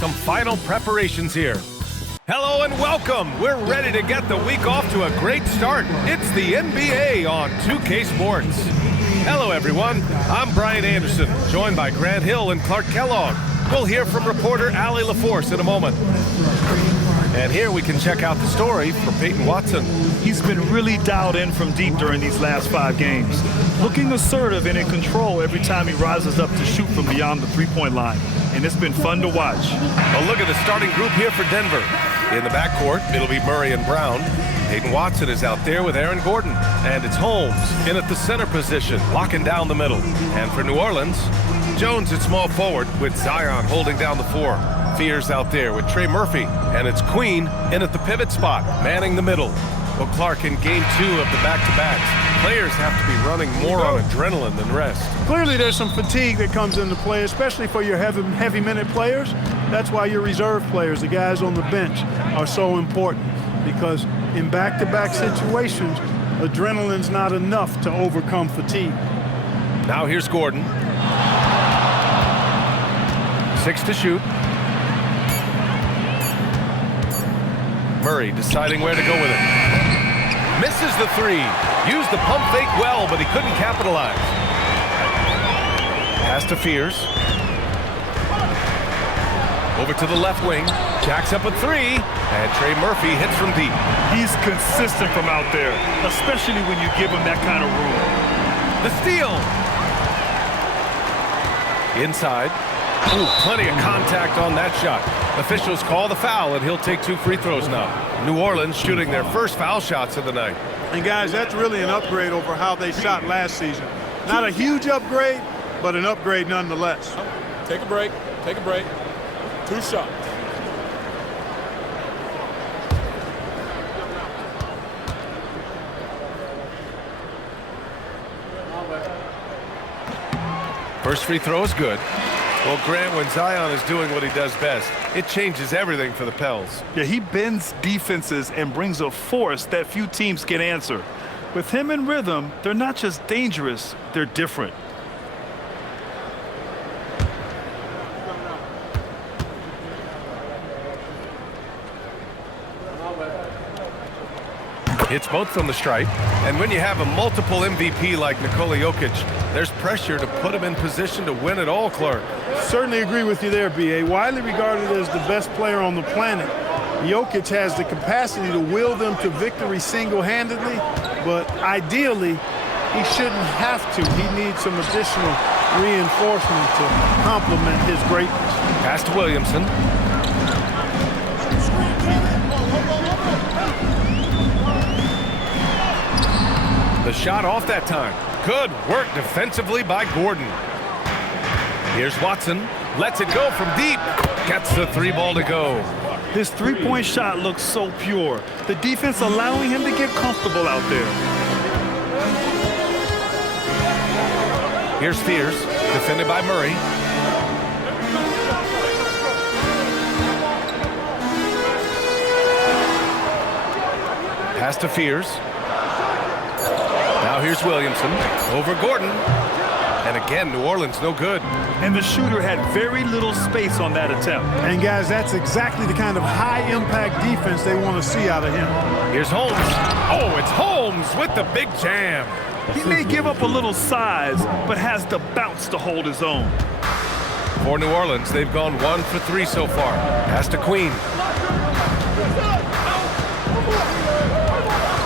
Some final preparations here. Hello and welcome. We're ready to get the week off to a great start. It's the NBA on 2K Sports. Hello everyone, I'm Brian Anderson, joined by Grant Hill and Clark Kellogg. We'll hear from reporter Allie LaForce in a moment. And here we can check out the story for Peyton Watson. He's been really dialed in from deep during these last 5 games, looking assertive and in control every time he rises up to shoot from beyond the three-point line. And it's been fun to watch. A look at the starting group here for Denver. In the backcourt, it'll be Murray and Brown. Peyton Watson is out there with Aaron Gordon. And it's Holmes in at the center position, locking down the middle. And for New Orleans, Jones at small forward with Zion holding down the 4. Fears out there with Trey Murphy. And it's Queen in at the pivot spot, manning the middle. Well, Clark, in game 2 of the back-to-backs, players have to be running more on adrenaline than rest. Clearly there's some fatigue that comes into play, especially for your heavy minute players. That's why your reserve players, the guys on the bench, are so important, because in back-to-back situations, adrenaline's not enough to overcome fatigue. Now here's Gordon. 6 to shoot. Murray deciding where to go with it. Misses the 3. Used the pump fake well, but he couldn't capitalize. Pass to Fears. Over to the left wing. Jacks up a 3. And Trey Murphy hits from deep. He's consistent from out there, especially when you give him that kind of room. The steal. Inside. Ooh, plenty of contact on that shot. Officials call the foul, and he'll take 2 free throws now. New Orleans shooting their first foul shots of the night. And guys, that's really an upgrade over how they shot last season. Not a huge upgrade, but an upgrade nonetheless. Take a break. Take a break. 2 shots. First free throw is good. Well, Grant, when Zion is doing what he does best, it changes everything for the Pels. Yeah, he bends defenses and brings a force that few teams can answer. With him in rhythm, they're not just dangerous, they're different. Hits both from the stripe. And when you have a multiple MVP like Nikola Jokic, there's pressure to put him in position to win it all, Clark. Certainly agree with you there, B.A. Widely regarded as the best player on the planet, Jokic has the capacity to will them to victory single-handedly, but ideally, he shouldn't have to. He needs some additional reinforcement to complement his greatness. Pass to Williamson. The shot off that time. Good work defensively by Gordon. Here's Watson. Lets it go from deep. Gets the 3 ball to go. His three-point shot looks so pure. The defense allowing him to get comfortable out there. Here's Fears, defended by Murray. Pass to Fears. Now here's Williamson over Gordon. And again, New Orleans no good. And the shooter had very little space on that attempt. And guys, that's exactly the kind of high-impact defense they want to see out of him. Here's Holmes. Oh, it's Holmes with the big jam. He may give up a little size, but has the bounce to hold his own. For New Orleans, they've gone 1 for 3 so far. Pass to Queen.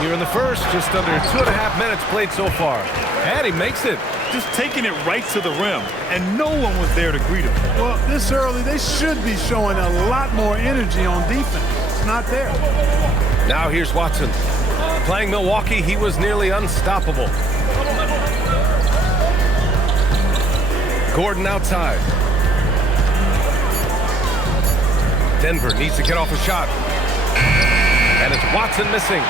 Here in the first, just under 2.5 minutes played so far. And he makes it. Just taking it right to the rim, and no one was there to greet him. Well, this early, they should be showing a lot more energy on defense. It's not there. Now here's Watson. Playing Milwaukee, he was nearly unstoppable. Gordon outside. Denver needs to get off a shot. And it's Watson missing.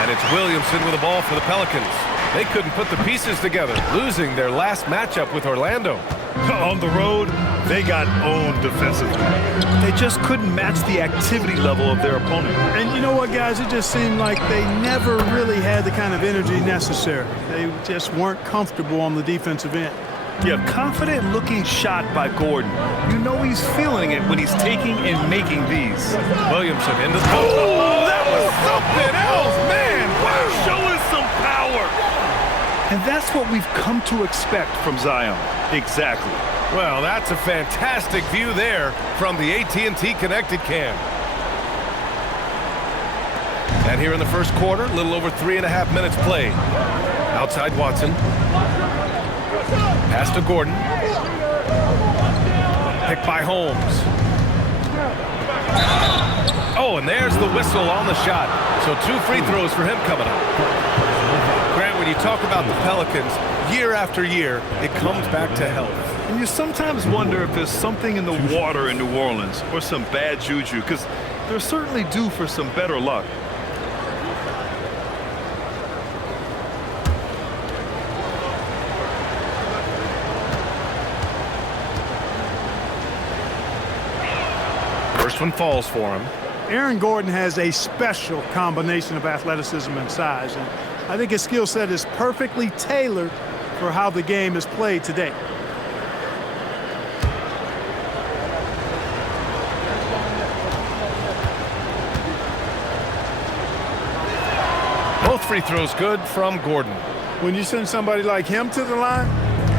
And it's Williamson with the ball for the Pelicans. They couldn't put the pieces together, losing their last matchup with Orlando. On the road, they got owned defensively. They just couldn't match the activity level of their opponent. And you know what, guys? It just seemed like they never really had the kind of energy necessary. They just weren't comfortable on the defensive end. Yeah, confident-looking shot by Gordon. You know he's feeling it when he's taking and making these. Williamson into the post. Oh, that was something else, man. Wow. Showing some power. And that's what we've come to expect from Zion. Exactly. Well, that's a fantastic view there from the AT&T Connected Cam. And here in the first quarter, a little over 3.5 minutes played. Outside Watson. Pass to Gordon. Picked by Holmes. Oh, and there's the whistle on the shot. So 2 free throws for him coming up. Grant, when you talk about the Pelicans, year after year, it comes back to health. And you sometimes wonder if there's something in the water in New Orleans or some bad juju, because they're certainly due for some better luck. First one falls for him. Aaron Gordon has a special combination of athleticism and size, and I think his skill set is perfectly tailored for how the game is played today. Both free throws good from Gordon. When you send somebody like him to the line,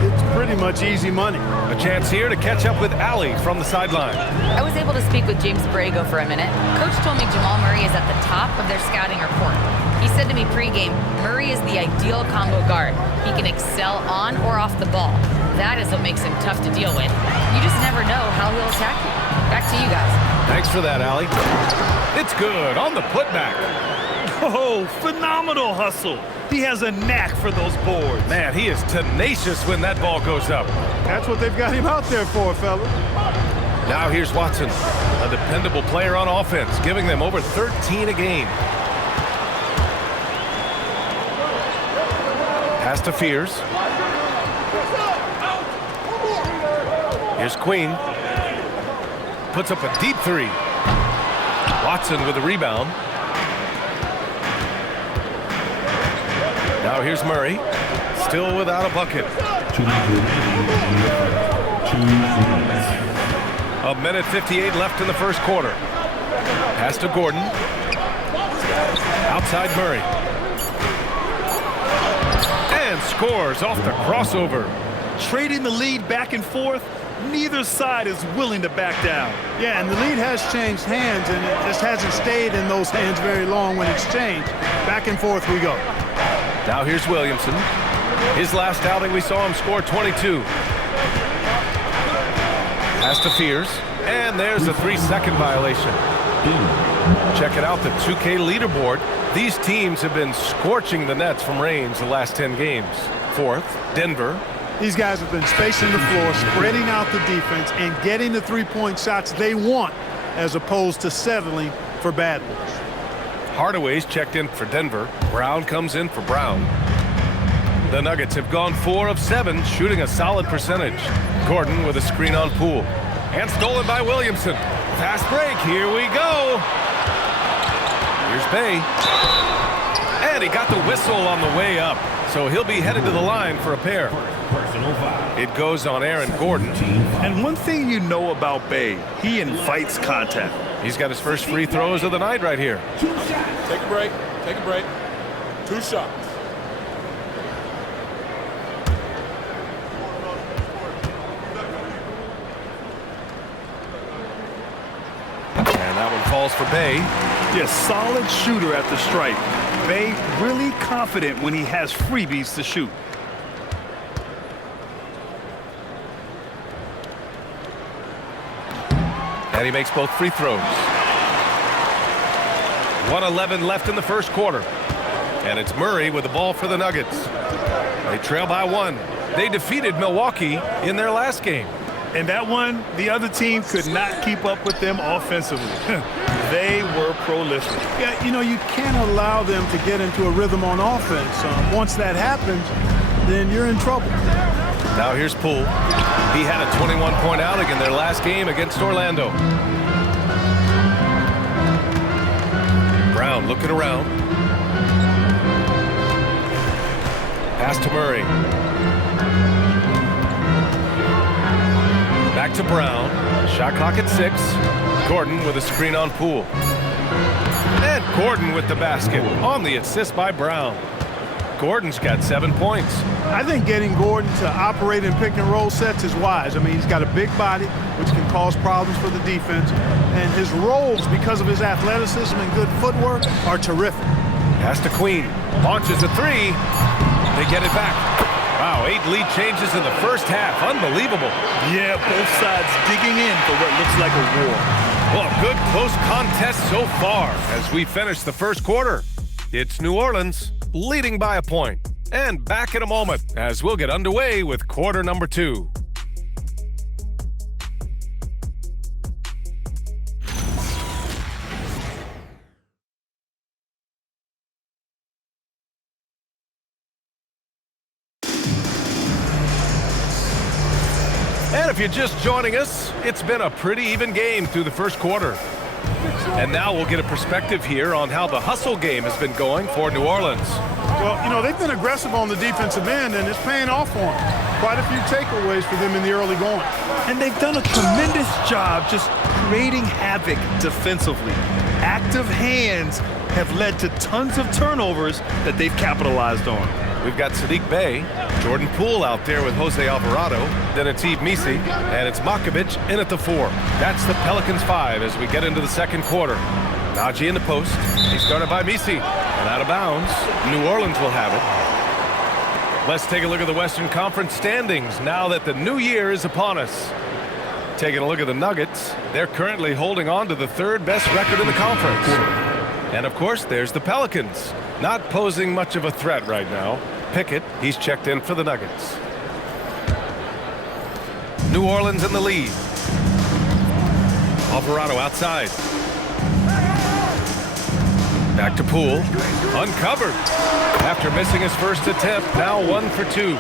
it's pretty much easy money. A chance here to catch up with Allie from the sideline. I was able to speak with James Borrego for a minute. Coach told me Jamal Murray is at the top of their scouting report. He said to me pregame, Murray is the ideal combo guard. He can excel on or off the ball. That is what makes him tough to deal with. You just never know how he'll attack you. Back to you guys. Thanks for that, Allie. It's good on the putback. Oh, phenomenal hustle. He has a knack for those boards. Man, he is tenacious when that ball goes up. That's what they've got him out there for, fella. Now here's Watson, a dependable player on offense, giving them over 13 a game. Pass to Fears. Here's Queen. Puts up a deep 3. Watson with a rebound. Now here's Murray, still without a bucket. 1:58 left in the first quarter. Pass to Gordon. Outside Murray. And scores off the crossover. Trading the lead back and forth, neither side is willing to back down. Yeah, and the lead has changed hands, and it just hasn't stayed in those hands very long when it's changed. Back and forth we go. Now here's Williamson. His last outing we saw him score 22. Pass to Fears. And there's a 3-second violation. Check it out, the 2K leaderboard. These teams have been scorching the nets from range the last 10 games. Fourth, Denver. These guys have been spacing the floor, spreading out the defense, and getting the three-point shots they want as opposed to settling for bad ones. Hardaway's checked in for Denver. Brown comes in for Brown. The Nuggets have gone 4 of 7, shooting a solid percentage. Gordon with a screen on Poole. And stolen by Williamson. Fast break, here we go. Here's Bay. And he got the whistle on the way up. So he'll be headed to the line for a pair. It goes on Aaron Gordon. And one thing you know about Bay, he invites contact. He's got his first free throws of the night right here. Take a break. Take a break. 2 shots. And that one falls for Bay. Yes, solid shooter at the stripe. Bay really confident when he has freebies to shoot. And he makes both free throws. 1:11 left in the first quarter. And it's Murray with the ball for the Nuggets. They trail by 1. They defeated Milwaukee in their last game. And that one, the other team could not keep up with them offensively. They were prolific. Yeah, you know, you can't allow them to get into a rhythm on offense. Once that happens, then you're in trouble. Now here's Poole. He had a 21-point outing in their last game against Orlando. Brown looking around. Pass to Murray. Back to Brown. Shot clock at 6. Gordon with a screen on Poole. And Gordon with the basket on the assist by Brown. Gordon's got 7 points. I think getting Gordon to operate in pick and roll sets is wise. I mean, he's got a big body, which can cause problems for the defense. And his rolls, because of his athleticism and good footwork, are terrific. Pass to Queen. Launches a 3. They get it back. Wow, 8 lead changes in the first half. Unbelievable. Yeah, both sides digging in for what looks like a war. Well, good close contest so far as we finish the first quarter. It's New Orleans leading by a point. And back in a moment as we'll get underway with quarter number 2. And if you're just joining us, it's been a pretty even game through the first quarter. And now we'll get a perspective here on how the hustle game has been going for New Orleans. Well, you know, they've been aggressive on the defensive end, and it's paying off for them. Quite a few takeaways for them in the early going. And they've done a tremendous job just creating havoc defensively. Active hands have led to tons of turnovers that they've capitalized on. We've got Sadiq Bey, Jordan Poole out there with Jose Alvarado, then Atiq Misi, and it's Makovich in at the 4. That's the Pelicans 5 as we get into the second quarter. Najee in the post. He's guarded by Misi. And out of bounds, New Orleans will have it. Let's take a look at the Western Conference standings now that the new year is upon us. Taking a look at the Nuggets, they're currently holding on to the 3rd best record in the conference. And of course, there's the Pelicans, not posing much of a threat right now. Pickett, he's checked in for the Nuggets. New Orleans in the lead. Alvarado outside. Back to Poole. Uncovered. After missing his first attempt, now 1 for 2.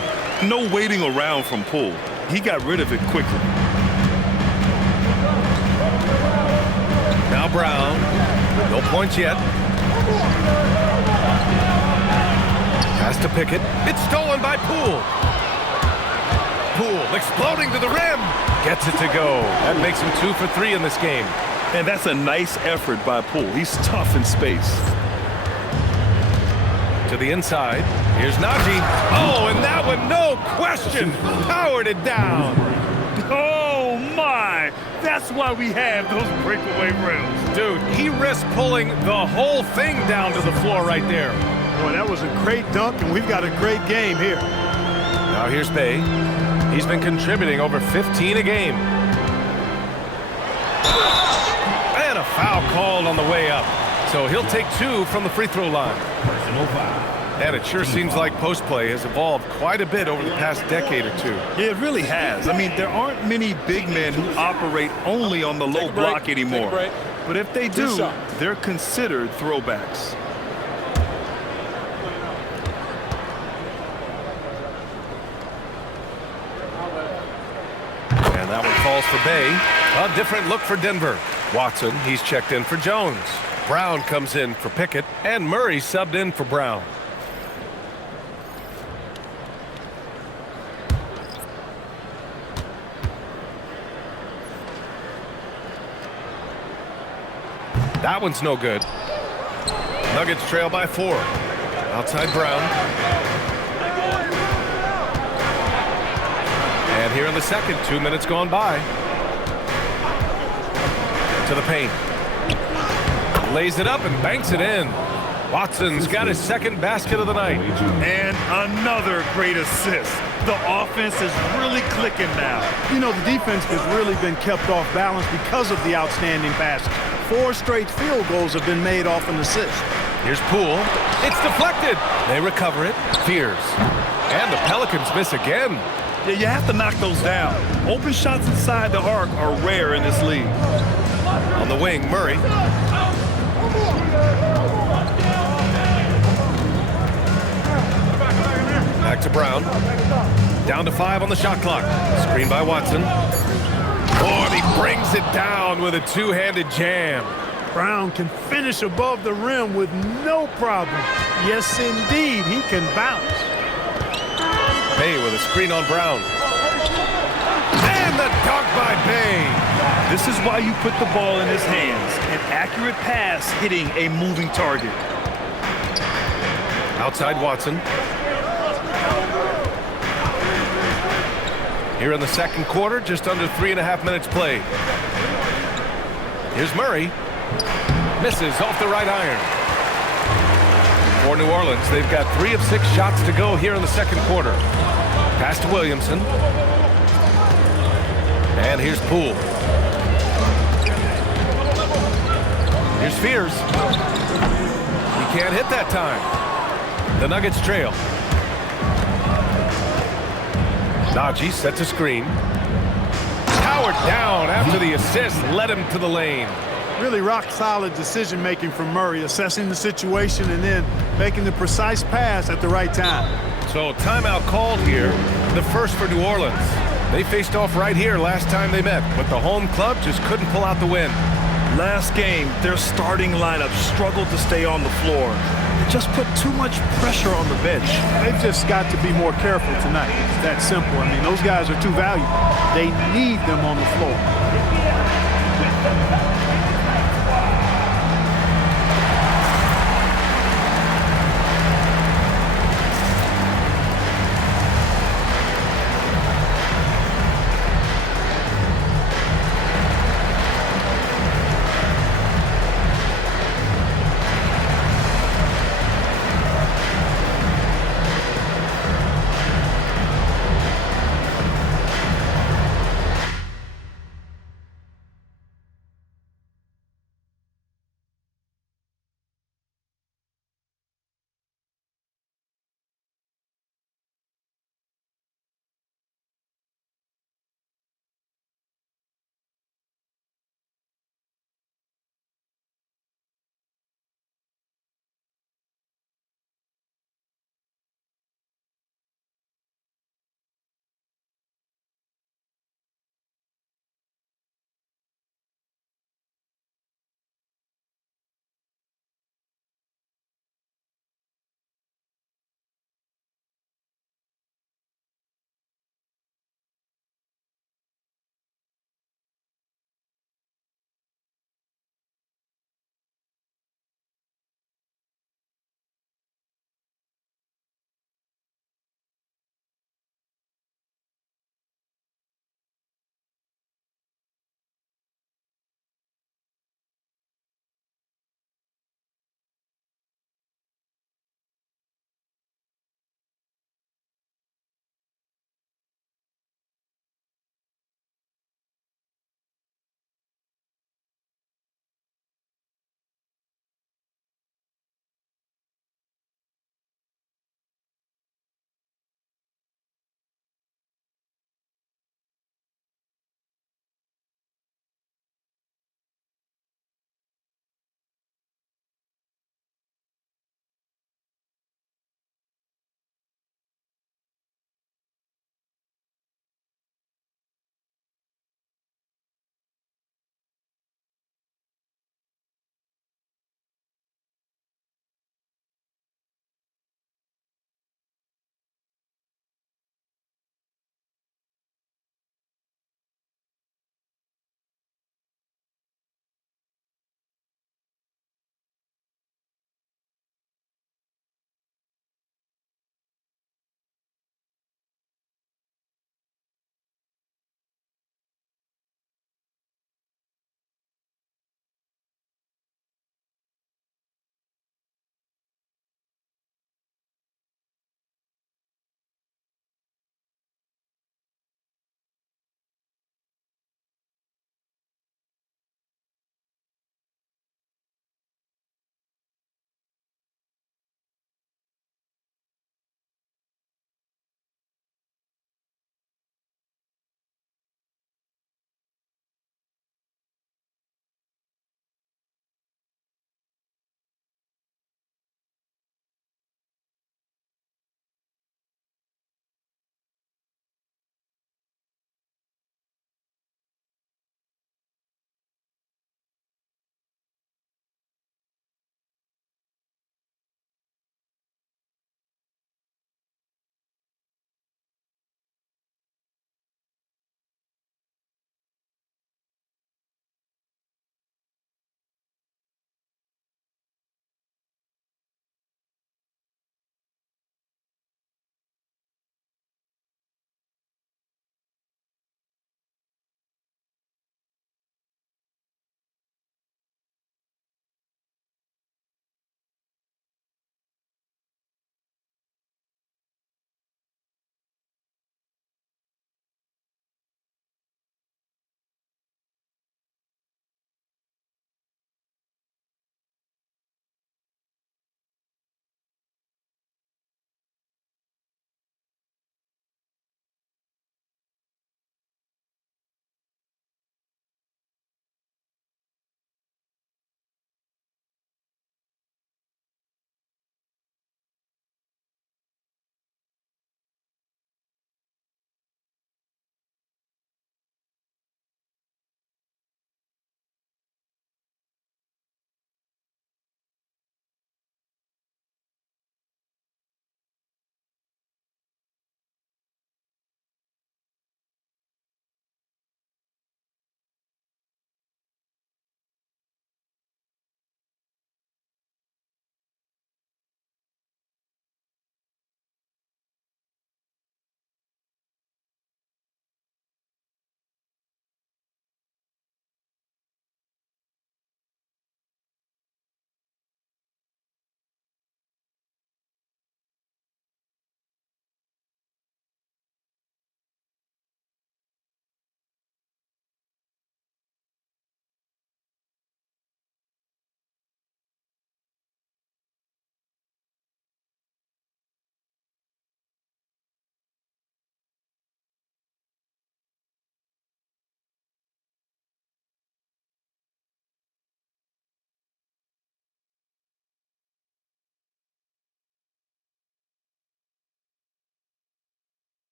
No waiting around from Poole. He got rid of it quickly. Now Brown. No points yet. Pass to Pickett. It's stolen by Poole. Poole exploding to the rim. Gets it to go. That makes him 2 for 3 in this game. And that's a nice effort by Poole. He's tough in space. To the inside. Here's Najee. Oh, and that one, no question, powered it down. Oh, my. That's why we have those breakaway rims. Dude, he risked pulling the whole thing down to the floor right there. Boy, that was a great dunk, and we've got a great game here. Now here's Bey. He's been contributing over 15 a game. And a foul called on the way up. So he'll take 2 from the free throw line. And it sure seems like post play has evolved quite a bit over the past decade or 2. Yeah, it really has. I mean, there aren't many big men who operate only on the low block anymore. But if they do, they're considered throwbacks. And that one falls for Bey. A different look for Denver. Watson, he's checked in for Jones. Brown comes in for Pickett, and Murray subbed in for Brown. That one's no good. Nuggets trail by 4. Outside Brown. And here in the second, 2 minutes gone by. To the paint. Lays it up and banks it in. Watson's got his second basket of the night. And another great assist. The offense is really clicking now. You know, the defense has really been kept off balance because of the outstanding passes. 4 straight field goals have been made off an assist. Here's Poole. It's deflected. They recover it. Fears. And the Pelicans miss again. Yeah, you have to knock those down. Open shots inside the arc are rare in this league. On the wing, Murray. Back to Brown. Down to 5 on the shot clock. Screen by Watson. Oh, and he brings it down with a two-handed jam. Brown can finish above the rim with no problem. Yes, indeed, he can bounce. Bey with a screen on Brown. And the dunk by by Bay. This is why you put the ball in his hands. An accurate pass hitting a moving target. Outside Watson. Here in the second quarter, just under 3.5 minutes played. Here's Murray. Misses off the right iron. For New Orleans, they've got 3 of 6 shots to go here in the second quarter. Pass to Williamson. And here's Poole. Here's Fears. He can't hit that time. The Nuggets trail. Najee sets a screen. Powered down after the assist, led him to the lane. Really rock-solid decision-making from Murray, assessing the situation and then making the precise pass at the right time. So timeout called here, the first for New Orleans. They faced off right here last time they met, but the home club just couldn't pull out the win. Last game, their starting lineup struggled to stay on the floor. It just put too much pressure on the bench. They've just got to be more careful tonight. It's that simple. I mean, those guys are too valuable. They need them on the floor.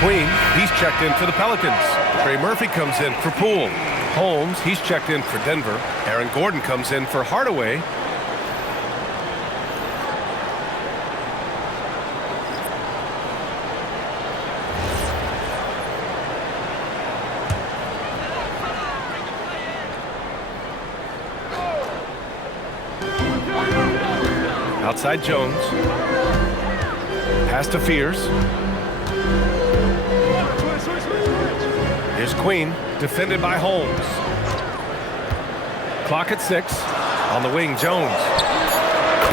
Queen, he's checked in for the Pelicans. Trey Murphy comes in for Poole. Holmes, he's checked in for Denver. Aaron Gordon comes in for Hardaway. Outside Jones. Pass to Fears. Here's Queen, defended by Holmes. Clock at 6. On the wing, Jones.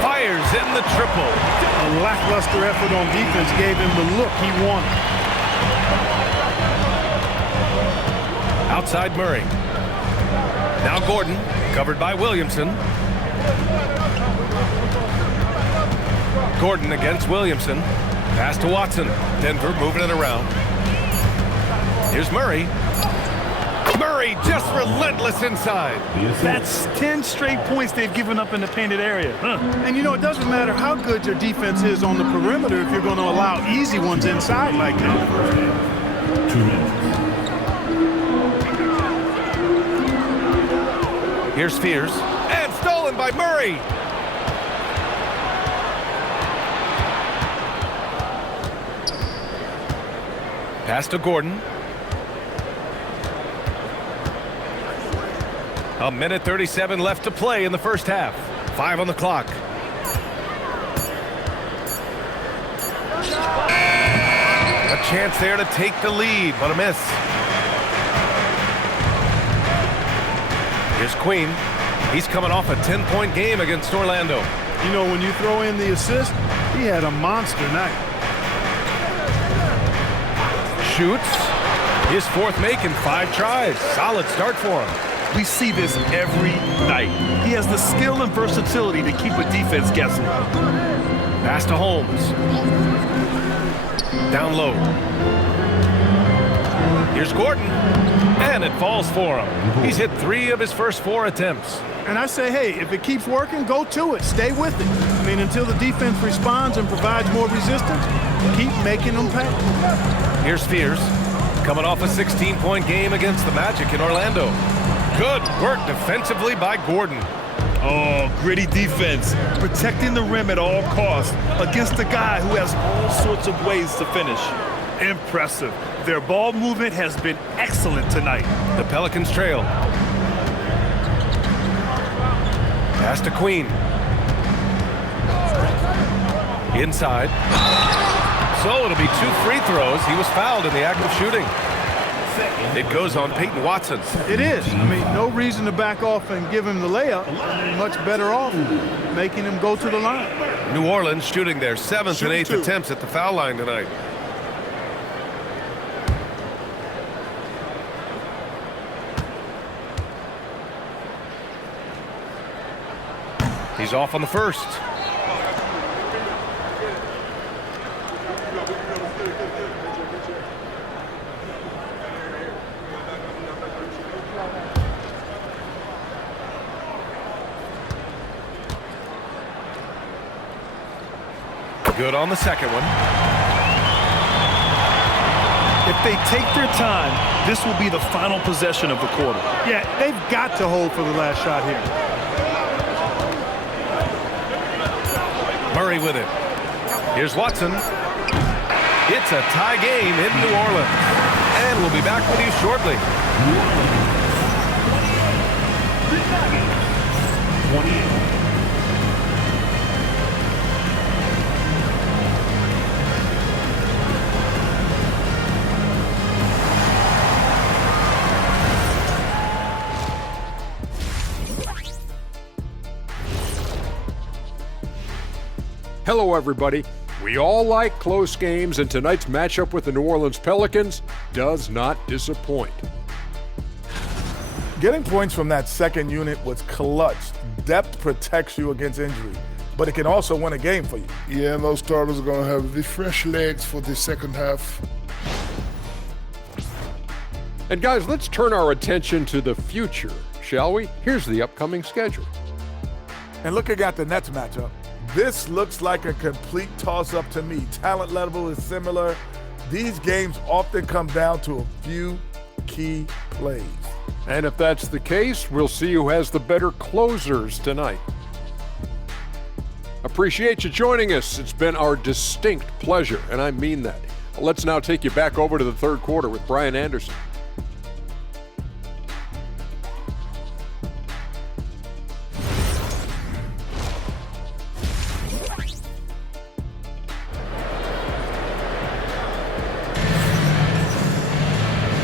Fires in the triple. A lackluster effort on defense gave him the look he wanted. Outside Murray. Now Gordon, covered by Williamson. Gordon against Williamson. Pass to Watson. Denver moving it around. Here's Murray. Murray just relentless inside. That's 10 straight points they've given up in the painted area. And you know, it doesn't matter how good your defense is on the perimeter if you're going to allow easy ones inside like that. 2 minutes. Here's Fears. And stolen by Murray. Pass to Gordon. A minute 37 left to play in the first half. 5 on the clock. A chance there to take the lead, but a miss. Here's Queen. He's coming off a 10-point game against Orlando. You know, when you throw in the assist, he had a monster night. Shoots. His 4th make in 5 tries. Solid start for him. We see this every night. He has the skill and versatility to keep a defense guessing. Pass to Holmes. Down low. Here's Gordon. And it falls for him. He's hit 3 of his first 4 attempts. And I say, hey, if it keeps working, go to it. Stay with it. I mean, until the defense responds and provides more resistance, keep making them pay. Here's Fears. Coming off a 16-point game against the Magic in Orlando. Good work defensively by Gordon. Oh, gritty defense. Protecting the rim at all costs against a guy who has all sorts of ways to finish. Impressive. Their ball movement has been excellent tonight. The Pelicans trail. Pass to Queen. Inside. So it'll be 2 free throws. He was fouled in the act of shooting. It goes on Peyton Watson. It is. I mean, no reason to back off and give him the layup. Much better off making him go to the line. New Orleans shooting their 7th and 8th attempts at the foul line tonight. He's off on the first. Good on the second one. If they take their time, this will be the final possession of the quarter. Yeah, they've got to hold for the last shot here. Murray with it. Here's Watson. It's a tie game in New Orleans. And we'll be back with you shortly. 28. Hello, everybody. We all like close games, and tonight's matchup with the New Orleans Pelicans does not disappoint. Getting points from that second unit was clutch. Depth protects you against injury, but it can also win a game for you. Yeah, those starters are going to have the fresh legs for the second half. And guys, let's turn our attention to the future, shall we? Here's the upcoming schedule. And looking at the Nets matchup, this looks like a complete toss-up to me. Talent level is similar. These games often come down to a few key plays. And if that's the case, we'll see who has the better closers tonight. Appreciate you joining us. It's been our distinct pleasure, and I mean that. Let's now take you back over to the third quarter with Brian Anderson.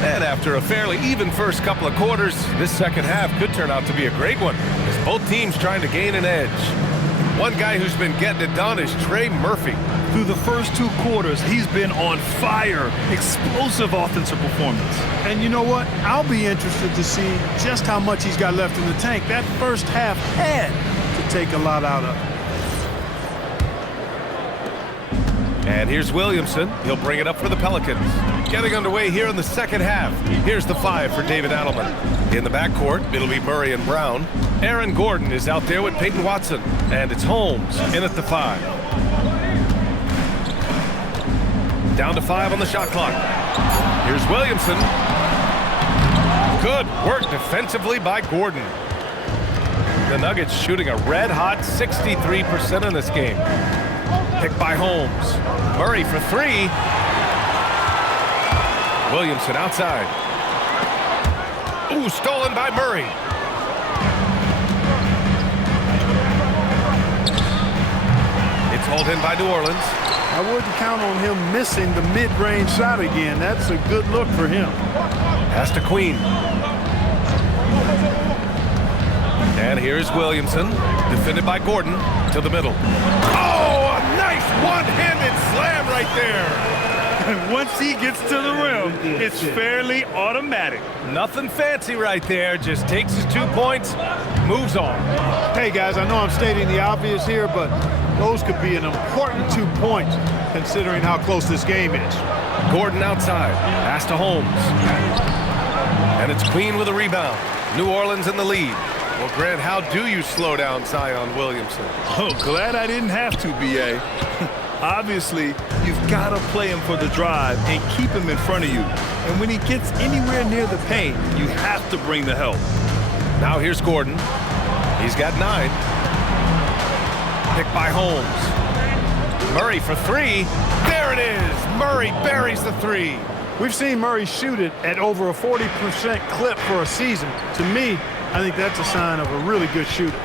And after a fairly even first couple of quarters, this second half could turn out to be a great one, as both teams trying to gain an edge. One guy who's been getting it done is Trey Murphy. Through the first 2 quarters, he's been on fire. Explosive offensive performance. And you know what? I'll be interested to see just how much he's got left in the tank. That first half had to take a lot out of it. And here's Williamson. He'll bring it up for the Pelicans. Getting underway here in the second half. Here's the 5 for David Adelman. In the backcourt, it'll be Murray and Brown. Aaron Gordon is out there with Peyton Watson. And it's Holmes in at the 5. Down to 5 on the shot clock. Here's Williamson. Good work defensively by Gordon. The Nuggets shooting a red-hot 63% in this game. Picked by Holmes. Murray for 3. Williamson outside. Ooh, stolen by Murray. It's hauled in by New Orleans. I wouldn't count on him missing the mid-range shot again. That's a good look for him. Pass to Queen. And here's Williamson, defended by Gordon, to the middle. Oh, a nice one-handed slam right there. And once he gets to the rim, it's fairly automatic. Nothing fancy right there, just takes his 2 points, moves on. Hey, guys, I know I'm stating the obvious here, but those could be an important 2 points considering how close this game is. Gordon outside, pass to Holmes. And it's Queen with a rebound. New Orleans in the lead. Well, Grant, how do you slow down Zion Williamson? Oh, glad I didn't have to, B.A. Obviously, you've got to play him for the drive and keep him in front of you. And when he gets anywhere near the paint, you have to bring the help. Now here's Gordon. He's got 9. Picked by Holmes. Murray for 3. There it is. Murray buries the 3. We've seen Murray shoot it at over a 40% clip for a season. To me, I think that's a sign of a really good shooter.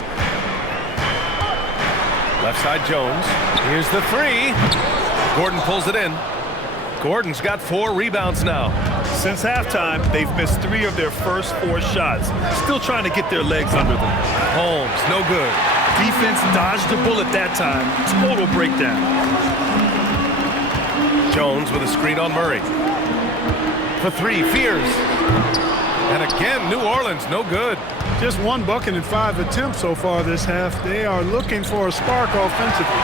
Left side Jones. Here's the 3. Gordon pulls it in. Gordon's got 4 rebounds now. Since halftime, they've missed 3 of their first 4 shots. Still trying to get their legs under them. Holmes, no good. Defense dodged the bullet that time. Total breakdown. Jones with a screen on Murray. For 3, Fears. And again, New Orleans, no good. Just 1 bucket in 5 attempts so far this half. They are looking for a spark offensively.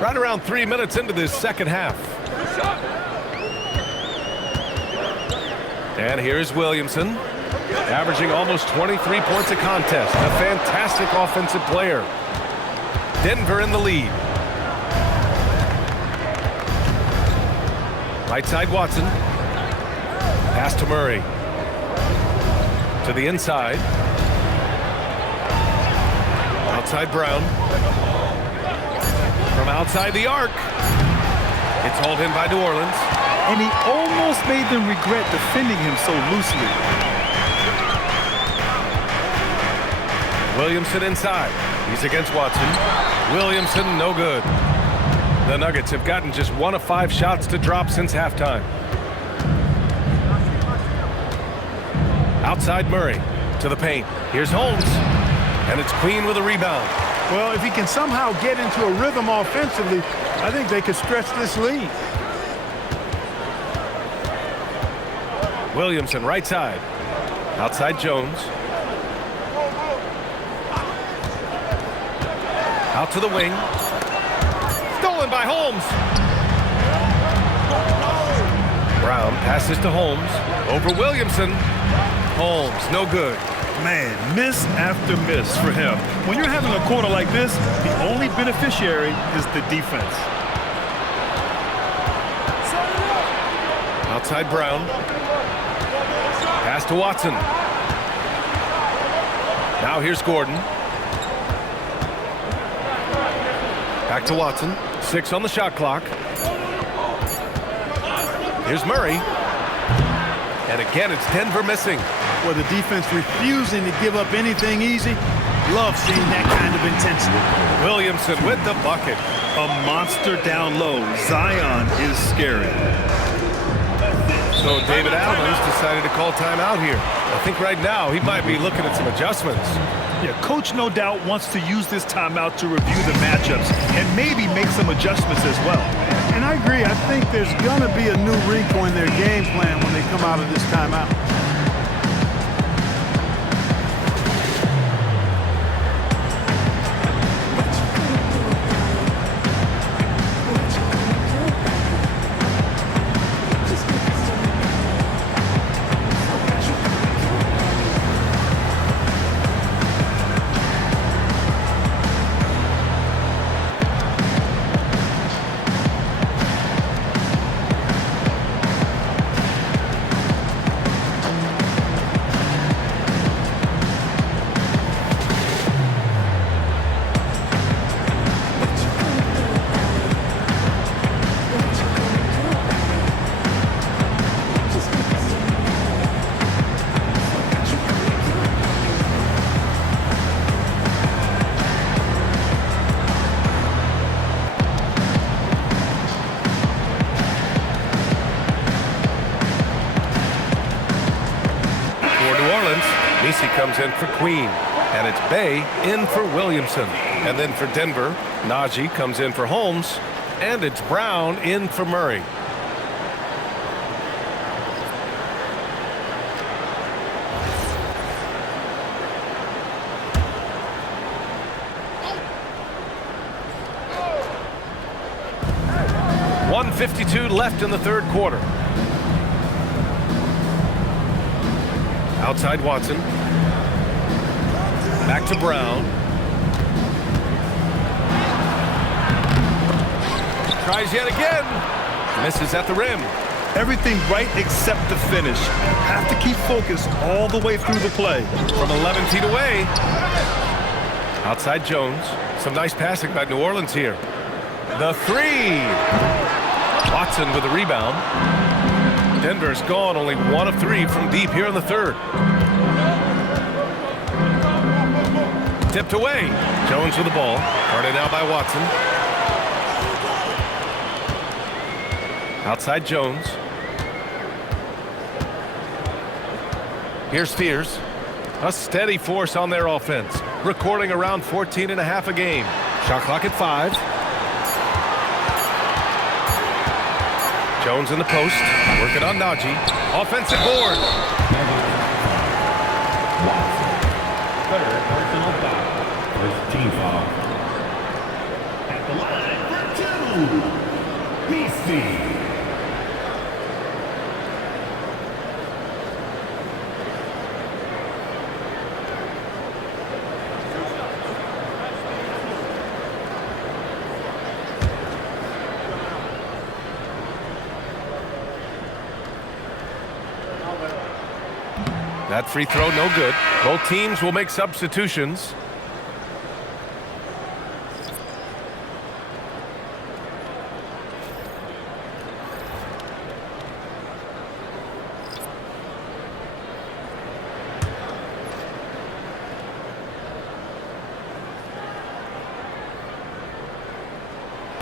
Right around 3 minutes into this second half. And here's Williamson, averaging almost 23 points a contest. A fantastic offensive player. Denver in the lead. Right side Watson. Pass to Murray. To the inside. Outside Brown. From outside the arc. It's hauled in by New Orleans. And he almost made them regret defending him so loosely. Williamson inside. He's against Watson. Williamson, no good. The Nuggets have gotten just 1 of 5 shots to drop since halftime. Outside Murray to the paint. Here's Holmes. And it's Queen with a rebound. Well, if he can somehow get into a rhythm offensively, I think they could stretch this lead. Williamson right side. Outside Jones. Out to the wing. Stolen by Holmes. Brown passes to Holmes. Over Williamson. Holmes, no good. Man, miss after miss for him. When you're having a quarter like this, the only beneficiary is the defense. Outside Brown. Pass to Watson. Now here's Gordon. Back to Watson. 6 on the shot clock. Here's Murray. And again, it's Denver missing. Where the defense refusing to give up anything easy. Love seeing that kind of intensity. Williamson with the bucket. A monster down low. Zion is scary. So David Adams decided to call timeout here. I think right now he might be looking at some adjustments. Yeah, coach no doubt wants to use this timeout to review the matchups and maybe make some adjustments as well. And I agree. I think there's going to be a new wrinkle in their game plan when they come out of this timeout. Comes in for Queen, and it's Bay in for Williamson. And then for Denver, Najee comes in for Holmes, and it's Brown in for Murray. .152 left in the third quarter. Outside Watson. Back to Brown. Tries yet again. Misses at the rim. Everything right except the finish. Have to keep focused all the way through the play. From 11 feet away. Outside Jones. Some nice passing by New Orleans here. The three. Watson with the rebound. Denver's gone only 1 of 3 from deep here in the third. Tipped away. Jones with the ball. Guarded now by Watson. Outside Jones. Here's Spears. A steady force on their offense. Recording around 14.5 a game. Shot clock at 5. Jones in the post. Working on Najee. Offensive board. Third personal foul. First team foul. At the line for 2. BC. That free throw no good. Both teams will make substitutions.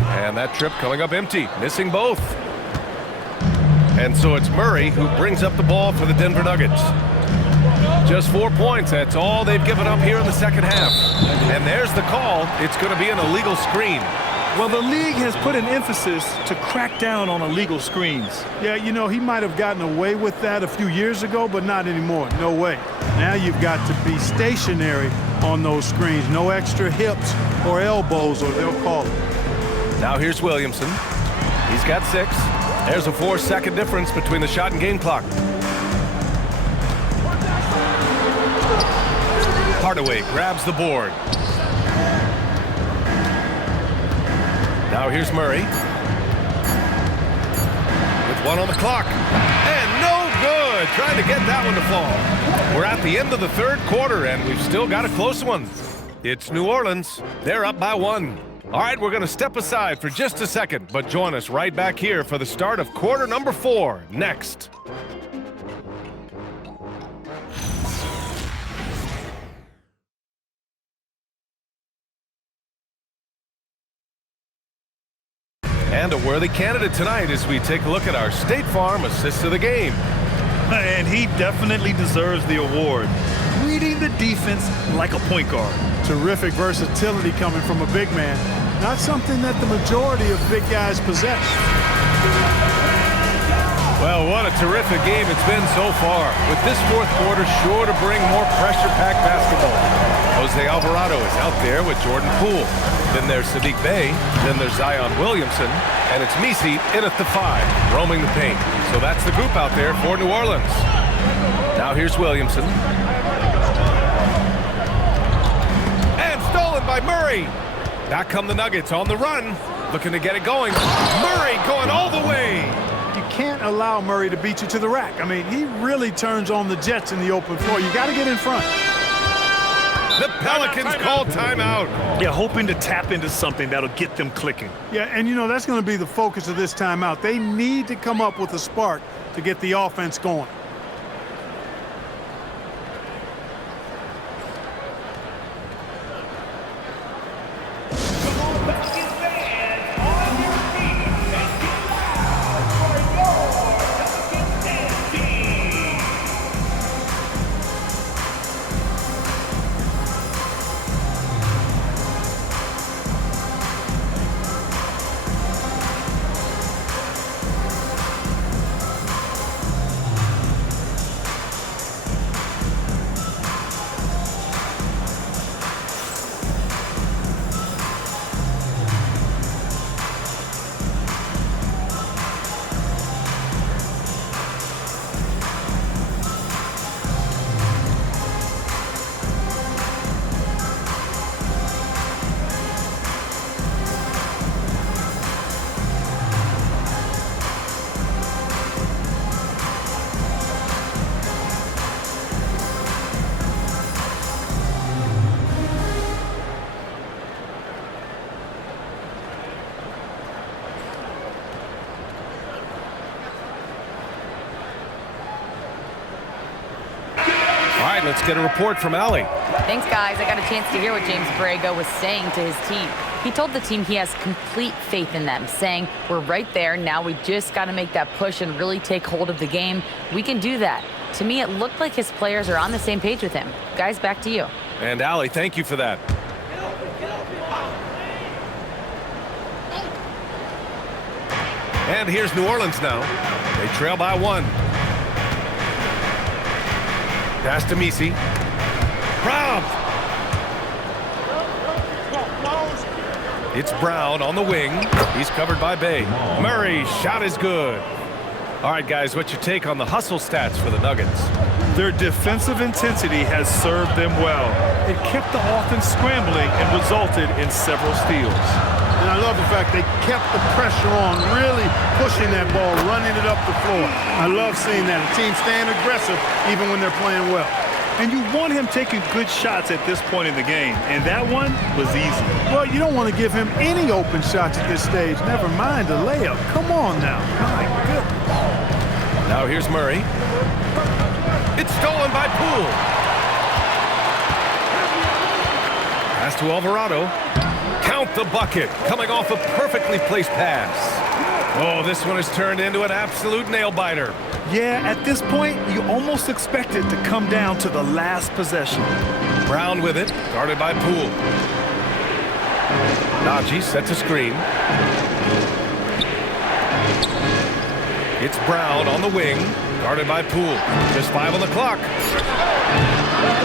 And that trip coming up empty, missing both. And so it's Murray who brings up the ball for the Denver Nuggets. Just 4 points. That's all they've given up here in the second half. And there's the call. It's going to be an illegal screen. Well, the league has put an emphasis to crack down on illegal screens. Yeah, you know, he might have gotten away with that a few years ago, but not anymore. No way. Now you've got to be stationary on those screens. No extra hips or elbows, or they'll call it. Now here's Williamson. He's got 6. There's a 4-second difference between the shot and game clock. Hardaway grabs the board. Now here's Murray. With 1 on the clock. And no good. Trying to get that one to fall. We're at the end of the third quarter, and we've still got a close one. It's New Orleans. They're up by 1. All right, we're going to step aside for just a second, but join us right back here for the start of quarter number 4 next. And a worthy candidate tonight as we take a look at our State Farm assist of the game. And he definitely deserves the award. Reading the defense like a point guard. Terrific versatility coming from a big man. Not something that the majority of big guys possess. Well, what a terrific game it's been so far. With this fourth quarter sure to bring more pressure-packed basketball. Jose Alvarado is out there with Jordan Poole. Then there's Sadiq Bey. Then there's Zion Williamson. And it's Misi in at the 5, roaming the paint. So that's the group out there for New Orleans. Now here's Williamson. And stolen by Murray. Back come the Nuggets on the run. Looking to get it going. Murray going all the way. You can't allow Murray to beat you to the rack. I mean, he really turns on the Jets in the open floor. You got to get in front. The Pelicans call timeout. Yeah, hoping to tap into something that'll get them clicking. Yeah, and you know, that's going to be the focus of this timeout. They need to come up with a spark to get the offense going. Let's get a report from Allie. Thanks, guys. I got a chance to hear what James Borrego was saying to his team. He told the team he has complete faith in them, saying, we're right there. Now we just got to make that push and really take hold of the game. We can do that. To me, it looked like his players are on the same page with him. Guys, back to you. And Allie, thank you for that. And here's New Orleans now. They trail by 1. Pass to Misi. Brown. It's Brown on the wing. He's covered by Bey. Murray, shot is good. All right, guys, what's your take on the hustle stats for the Nuggets? Their defensive intensity has served them well. It kept the offense scrambling and resulted in several steals. And I love the fact they kept the pressure on, really pushing that ball, running it up the floor. I love seeing that. A team staying aggressive even when they're playing well. And you want him taking good shots at this point in the game, and that one was easy. Well, you don't want to give him any open shots at this stage, never mind a layup. Come on now. My goodness. Now here's Murray. It's stolen by Poole. Pass to Alvarado. Count the bucket, coming off a perfectly placed pass. Oh, this one has turned into an absolute nail-biter. Yeah, at this point, you almost expect it to come down to the last possession. Brown with it, guarded by Poole. Najee sets a screen. It's Brown on the wing, guarded by Poole. Just 5 on the clock.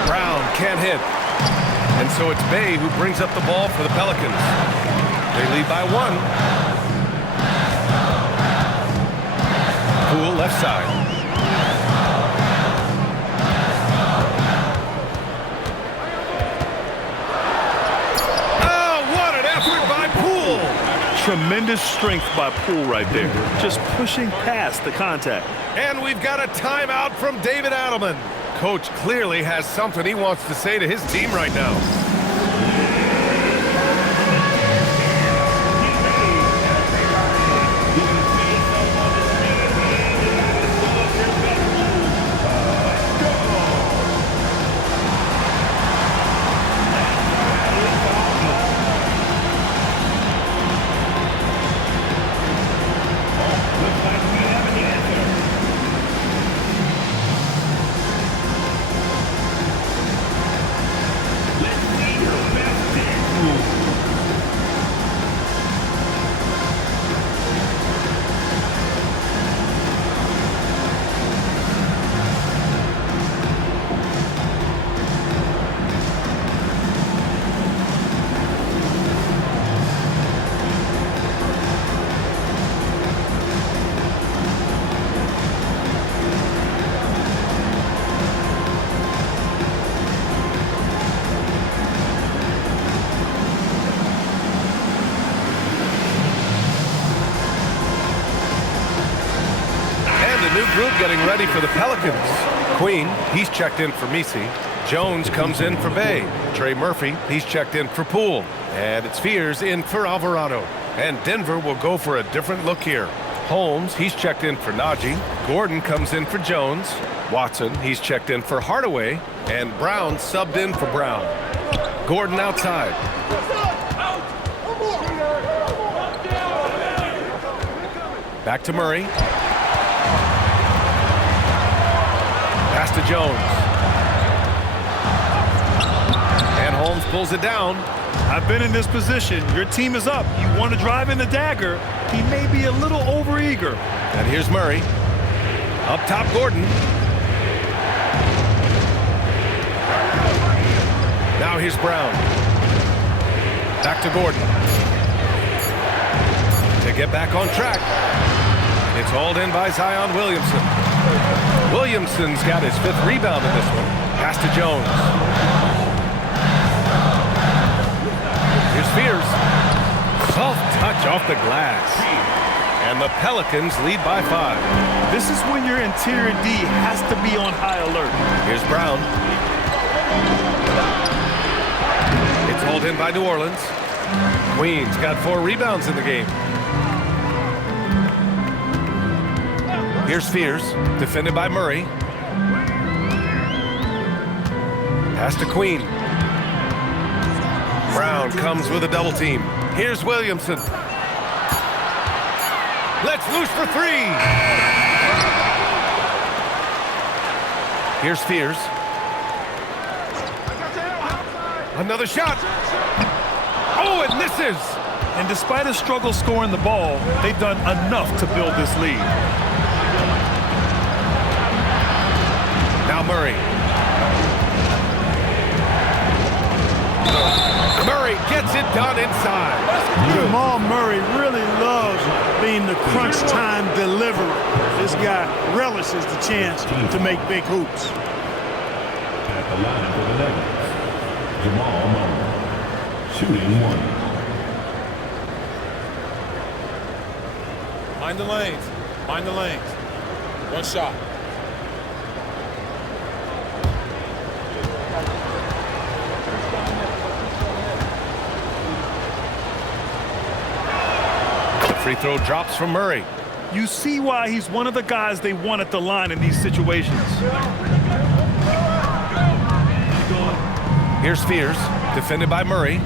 Brown can't hit. And so it's Bey who brings up the ball for the Pelicans. They lead by 1. Poole left side. Tremendous strength by Poole right there. Just pushing past the contact. And we've got a timeout from David Adelman. Coach clearly has something he wants to say to his team right now. Group getting ready for the Pelicans. Queen, he's checked in for Misi. Jones comes in for Bay. Trey Murphy, he's checked in for Poole. And it's Fears in for Alvarado. And Denver will go for a different look here. Holmes, he's checked in for Najee. Gordon comes in for Jones. Watson, he's checked in for Hardaway. And Brown subbed in for Brown. Gordon outside. Back to Murray. Pass to Jones. And Holmes pulls it down. I've been in this position. Your team is up. You want to drive in the dagger. He may be a little overeager. And here's Murray. Up top, Gordon. Now here's Brown. Back to Gordon. To get back on track. It's hauled in by Zion Williamson. Williamson's got his 5th rebound in this one. Pass to Jones. Here's Fears. Soft touch off the glass. And the Pelicans lead by 5. This is when your interior D has to be on high alert. Here's Brown. It's hauled in by New Orleans. Queens got 4 rebounds in the game. Here's Fears, defended by Murray. Pass to Queen. Brown comes with a double team. Here's Williamson. Let's loose for 3. Here's Fears. Another shot. Oh, it misses. And despite a struggle scoring the ball, they've done enough to build this lead. Now Murray. Murray gets it done inside. Jamal Murray really loves being the crunch time deliverer. This guy relishes the chance to make big hoops. At the line for the Nuggets, Jamal Murray, shooting 1. Mind the lanes. Mind the lanes. 1 shot. Free throw drops from Murray. You see why he's one of the guys they want at the line in these situations. Here's Fears, defended by Murray.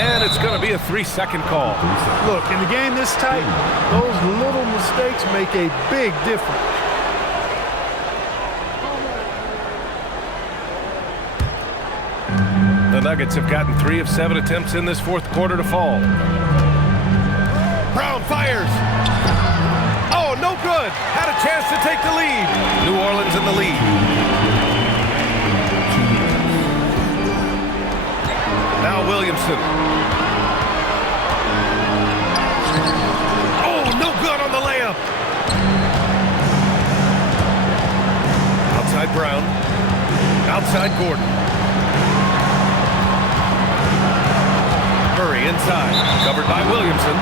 And it's going to be a 3-second call. Look, in the game this tight, those little mistakes make a big difference. The Nuggets have gotten 3 of 7 attempts in this 4th quarter to fall. Brown fires. Oh, no good. Had a chance to take the lead. New Orleans in the lead. Now Williamson. Oh, no good on the layup. Outside Brown. Outside Gordon. Murray inside, covered by Williamson.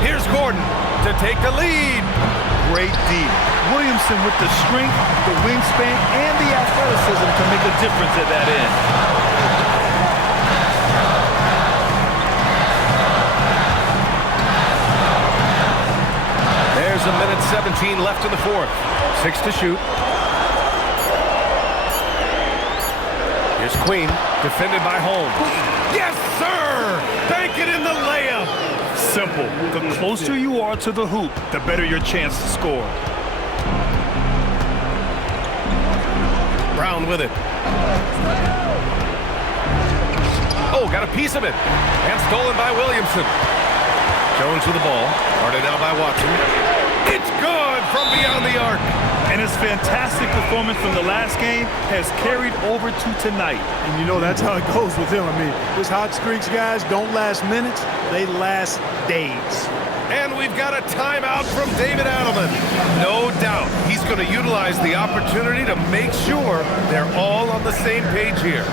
Here's Gordon to take the lead. Great D. Williamson with the strength, the wingspan, and the athleticism to make a difference at that end. There's a minute 17 left in the fourth. 6 to shoot. Here's Queen, defended by Holmes. Yes, sir! Bank it in the layup. Simple. The closer you are to the hoop, the better your chance to score. Brown with it. Oh, got a piece of it. And stolen by Williamson. Jones with the ball. Guarded now by Watson. It's good from beyond the arc. And his fantastic performance from the last game has carried over to tonight. And you know that's how it goes with him. I mean, his hot streaks, guys, don't last minutes. They last days. And we've got a timeout from David Adelman. No doubt he's going to utilize the opportunity to make sure they're all on the same page here.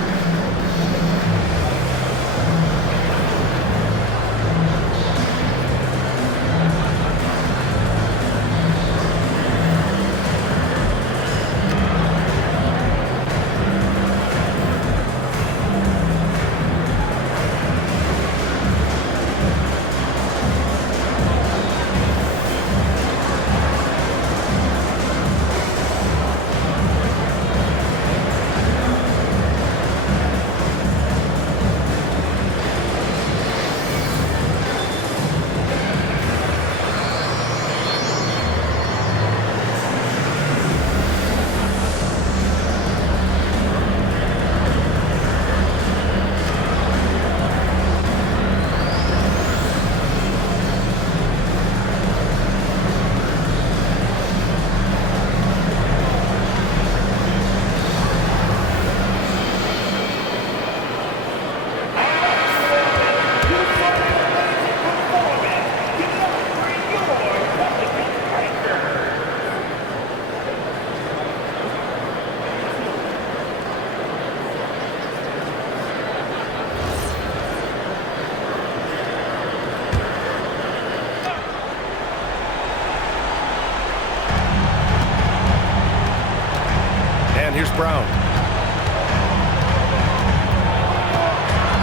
Here's Brown.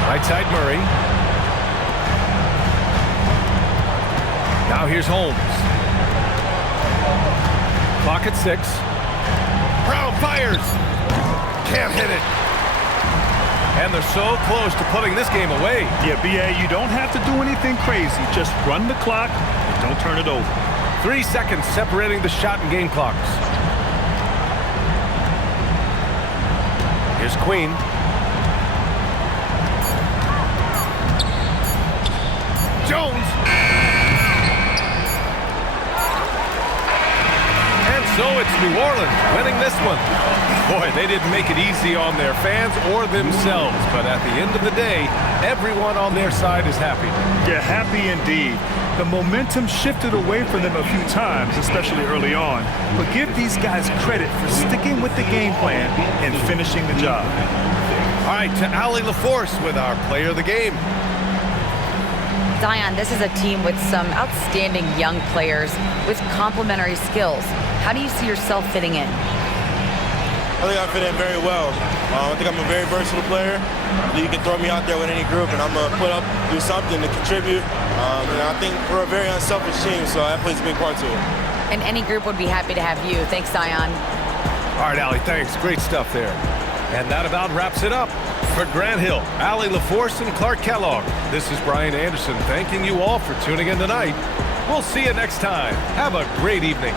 Right side Murray. Now here's Holmes. Clock at 6. Brown fires. Can't hit it. And they're so close to putting this game away. Yeah, B.A., you don't have to do anything crazy. Just run the clock and don't turn it over. 3 seconds separating the shot and game clocks. Here's Queen. Jones. And so it's New Orleans winning this one. Boy, they didn't make it easy on their fans or themselves, but at the end of the day, everyone on their side is happy. Yeah, happy indeed. The momentum shifted away from them a few times, especially early on. But give these guys credit for sticking with the game plan and finishing the job. All right, to Allie LaForce with our player of the game. Zion, this is a team with some outstanding young players with complementary skills. How do you see yourself fitting in? I think I fit in very well. I think I'm a very versatile player. You can throw me out there with any group, and I'm going to put up, do something to contribute. And I think we're a very unselfish team, so that plays a big part to it. And any group would be happy to have you. Thanks, Zion. All right, Allie, thanks. Great stuff there. And that about wraps it up. For Grant Hill, Allie LaForce, and Clark Kellogg, this is Brian Anderson thanking you all for tuning in tonight. We'll see you next time. Have a great evening.